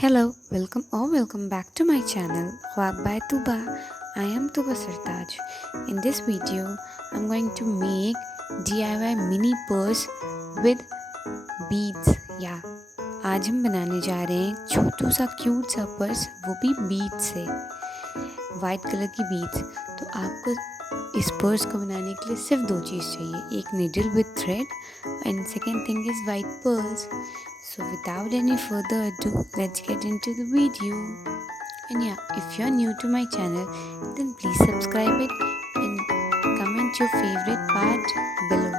Hello, welcome back to my channel khwab by TUBA. I am TUBA Sartaj. In this video, I'm going to make DIY mini purse with beads. Yeah, आज हम बनाने जा रहे हैं छोटू सा cute सा purse, वो भी बीड से, वाइट कलर की बीड्स। तो आपको इस पर्स को बनाने के लिए सिर्फ दो चीज़ चाहिए, एक needle with thread and second thing is white pearls. So without any further ado, let's get into the video. And yeah, if you're new to my channel, then please subscribe it and comment your favorite part below.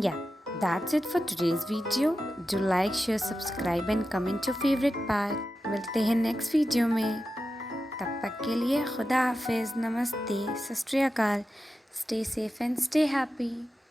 Yeah, that's it for today's video. Do like, share, subscribe and comment your favorite part. मिलते हैं next video में. तब तक के लिए खुदा हाफिज़, नमस्ते, सत श्री अकाल. Stay safe and stay happy.